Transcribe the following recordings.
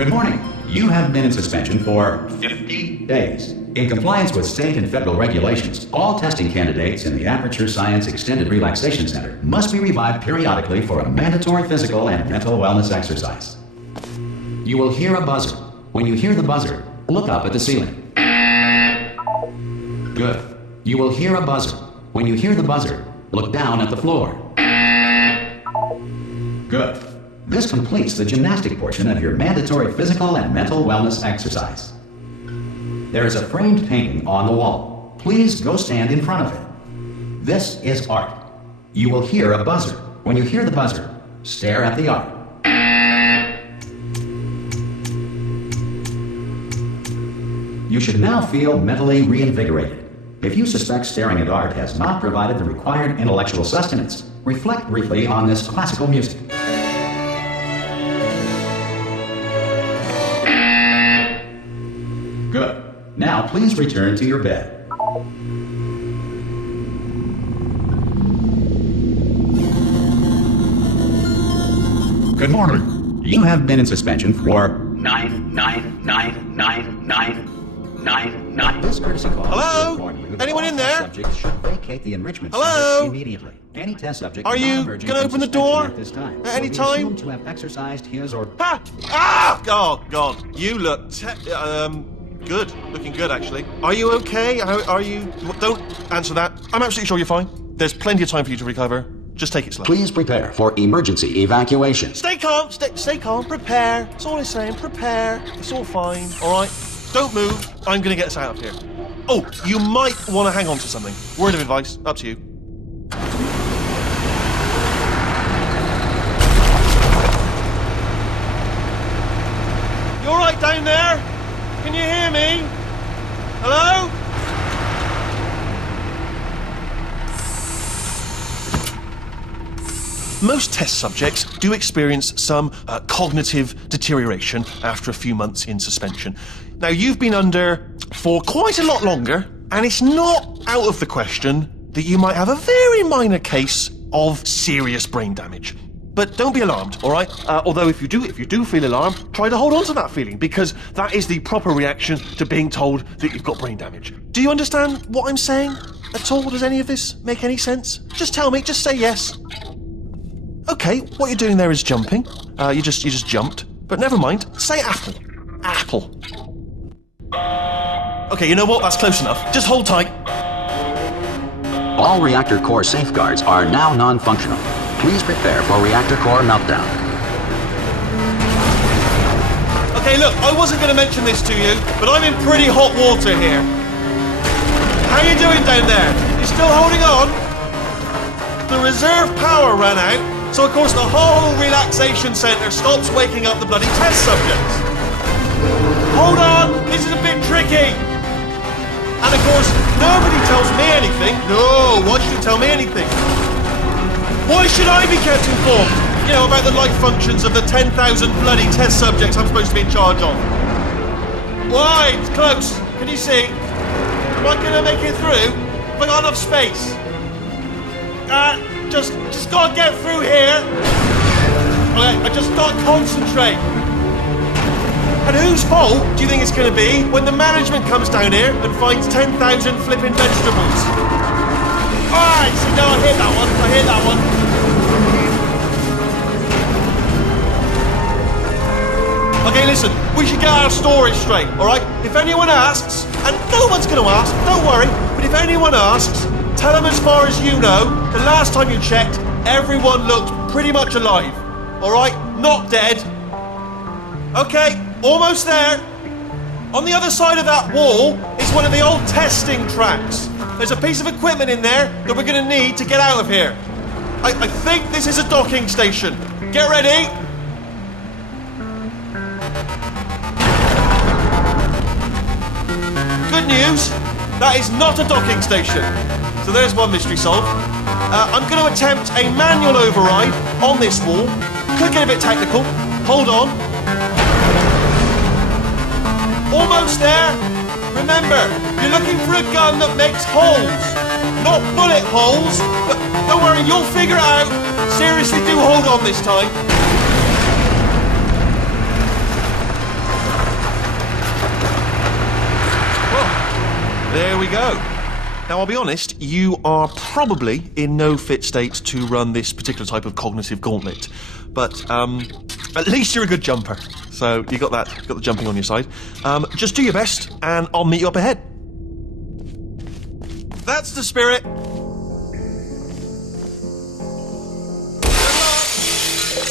Good morning. You have been in suspension for 50 days. In compliance with state and federal regulations, all testing candidates in the Aperture Science Extended Relaxation Center must be revived periodically for a mandatory physical and mental wellness exercise. You will hear a buzzer. When you hear the buzzer, look up at the ceiling. Good. You will hear a buzzer. When you hear the buzzer, look down at the floor. Good. This completes the gymnastic portion of your mandatory physical and mental wellness exercise. There is a framed painting on the wall. Please go stand in front of it. This is art. You will hear a buzzer. When you hear the buzzer, stare at the art. You should now feel mentally reinvigorated. If you suspect staring at art has not provided the required intellectual sustenance, reflect briefly on this classical music. Good. Now please return to your bed. Good morning. You have been in suspension for 9999999. This courtesy call. Hello? Anyone in there? Subject should vacate the enrichment Hello? center immediately. Any test subject Are you going to open the door at this time at any will be time? assumed to have exercised his or Ha! Ah! Oh, God. You look good. Looking good, actually. Are you okay? Are you... Don't answer that. I'm absolutely sure you're fine. There's plenty of time for you to recover. Just take it slow. Please prepare for emergency evacuation. Stay calm. Stay calm. Prepare. That's all I'm saying. Prepare. It's all fine. All right? Don't move. I'm going to get us out of here. Oh, you might want to hang on to something. Word of advice. Up to you. You all right down there? Can you hear me? Hello? Most test subjects do experience some cognitive deterioration after a few months in suspension. Now, you've been under for quite a lot longer, and it's not out of the question that you might have a very minor case of serious brain damage. But don't be alarmed, all right? Although if you do feel alarmed, try to hold on to that feeling, because that is the proper reaction to being told that you've got brain damage. Do you understand what I'm saying at all? Does any of this make any sense? Just tell me, just say yes. Okay, what you're doing there is jumping. You just jumped. But never mind, say apple. Apple. Okay, you know what? That's close enough. Just hold tight. All reactor core safeguards are now non-functional. Please prepare for reactor core meltdown. Okay, look, I wasn't going to mention this to you, but I'm in pretty hot water here. How you doing down there? You still holding on? The reserve power ran out, so of course the whole relaxation centre stops waking up the bloody test subjects. Hold on, this is a bit tricky. And of course, nobody tells me anything. No, why should you tell me anything? Why should I be kept informed? You know, about the life functions of the 10,000 bloody test subjects I'm supposed to be in charge of. Why? It's close. Can you see? Am I going to make it through? Have I got enough space? Just gotta get through here. Okay, I just gotta concentrate. And whose fault do you think it's gonna be when the management comes down here and finds 10,000 flipping vegetables? Alright, see, no, I hear that one. Okay, listen, we should get our story straight, alright? If anyone asks, and no one's gonna ask, don't worry, but if anyone asks, tell them as far as you know, the last time you checked, everyone looked pretty much alive. Alright? Not dead. Okay, almost there. On the other side of that wall is is one of the old testing tracks. There's a piece of equipment in there that we're going to need to get out of here. I think this is a docking station. Get ready. Good news, that is not a docking station. So there's one mystery solved. I'm going to attempt a manual override on this wall. Could get a bit technical. Hold on. Almost there. Remember, you're looking for a gun that makes holes. Not bullet holes, but don't worry, you'll figure it out. Seriously, do hold on this time. Well, there we go. Now, I'll be honest, you are probably in no fit state to run this particular type of cognitive gauntlet. But at least you're a good jumper. So you got that, got the jumping on your side. Just do your best, and I'll meet you up ahead. That's the spirit.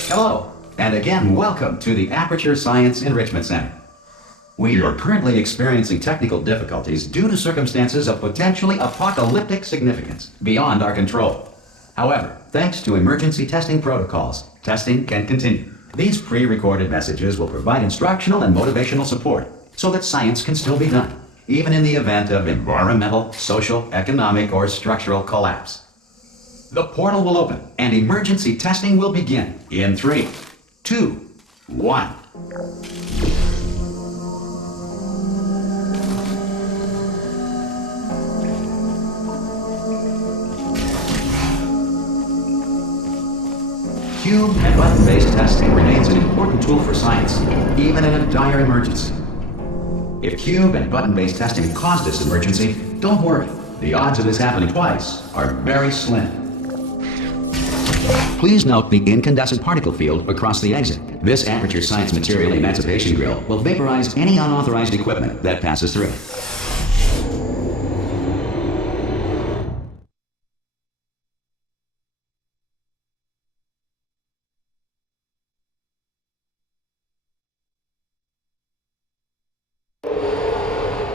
Hello, and again, welcome to the Aperture Science Enrichment Center. We are currently experiencing technical difficulties due to circumstances of potentially apocalyptic significance beyond our control. However, thanks to emergency testing protocols, testing can continue. These pre-recorded messages will provide instructional and motivational support so that science can still be done, even in the event of environmental, social, economic, or structural collapse. The portal will open and emergency testing will begin in 3, 2, 1. Cube and button-based testing remains an important tool for science, even in a dire emergency. If cube and button-based testing caused this emergency, don't worry. The odds of this happening twice are very slim. Please note the incandescent particle field across the exit. This Aperture Science Material Emancipation Grill will vaporize any unauthorized equipment that passes through.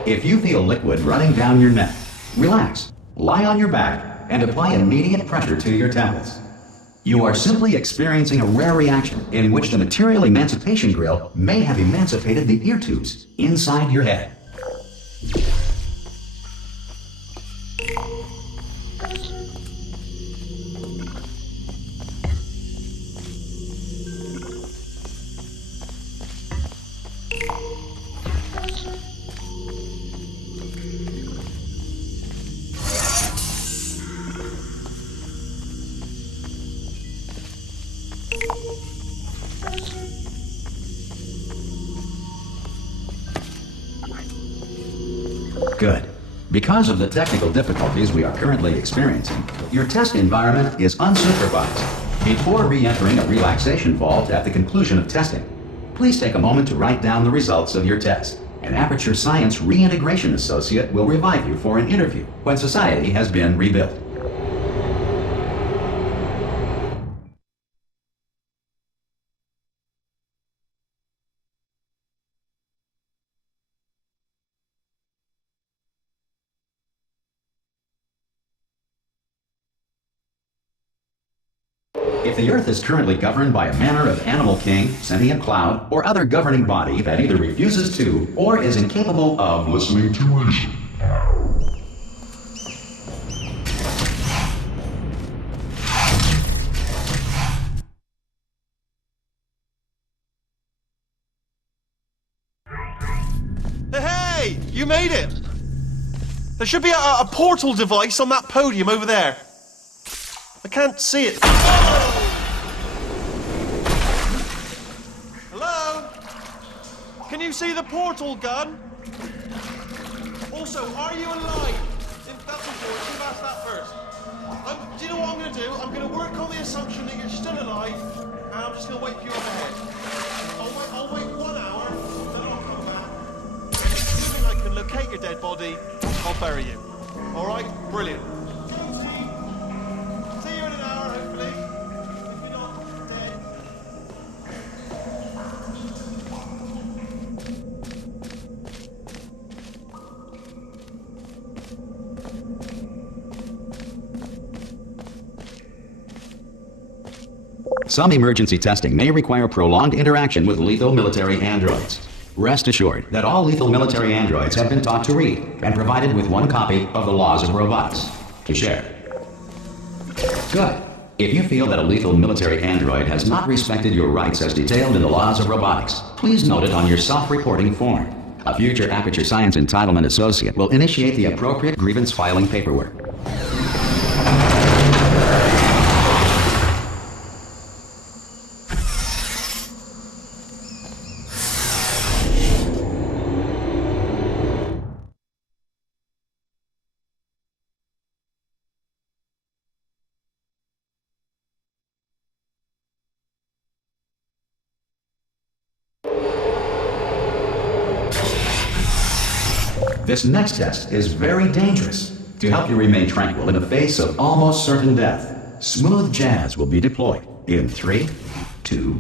If you feel liquid running down your neck, relax, lie on your back, and apply immediate pressure to your temples. You are simply experiencing a rare reaction in which the Material Emancipation Grill may have emancipated the ear tubes inside your head. Good. Because of the technical difficulties we are currently experiencing, your test environment is unsupervised. Before re-entering a relaxation vault at the conclusion of testing, please take a moment to write down the results of your test. An Aperture Science Reintegration Associate will revive you for an interview when society has been rebuilt. If the Earth is currently governed by a manner of animal king, sentient cloud, or other governing body that either refuses to or is incapable of listening to reason, Hey, you made it! There should be a portal device on that podium over there. I can't see it. Hello? Can you see the portal gun? Also, are you alive? That's important. You've asked that first. Do you know what I'm going to do? I'm going to work on the assumption that you're still alive, and I'm just going to wait for you up ahead. I'll wait 1 hour, then I'll come back. Assuming I can locate your dead body, I'll bury you. All right? Brilliant. See you in an hour, hopefully. If you're not dead. Some emergency testing may require prolonged interaction with lethal military androids. Rest assured that all lethal military androids have been taught to read and provided with one copy of the Laws of Robotics to share. Good. If you feel that a lethal military android has not respected your rights as detailed in the Laws of Robotics, please note it on your self-reporting form. A future Aperture Science Entitlement Associate will initiate the appropriate grievance filing paperwork. This next test is very dangerous. To help you remain tranquil in the face of almost certain death, smooth jazz will be deployed in 3, 2,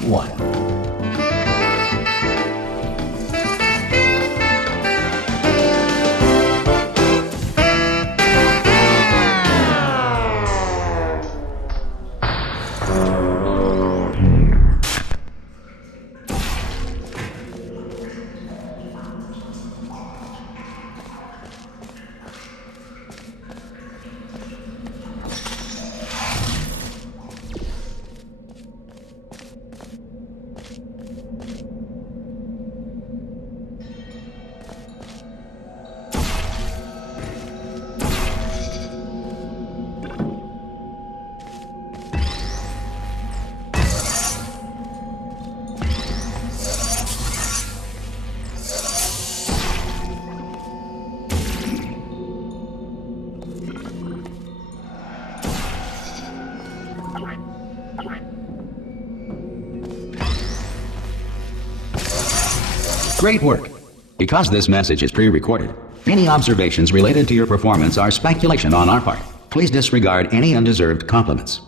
1. Great work! Because this message is pre-recorded, any observations related to your performance are speculation on our part. Please disregard any undeserved compliments.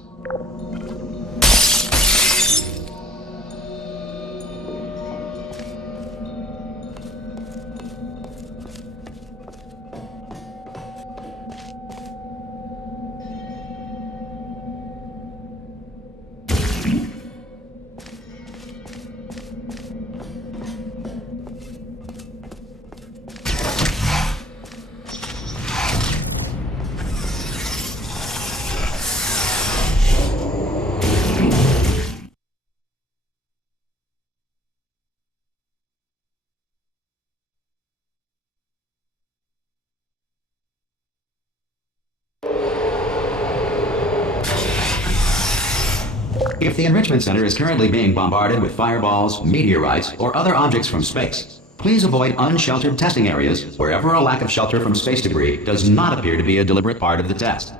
If the Enrichment Center is currently being bombarded with fireballs, meteorites, or other objects from space, please avoid unsheltered testing areas wherever a lack of shelter from space debris does not appear to be a deliberate part of the test.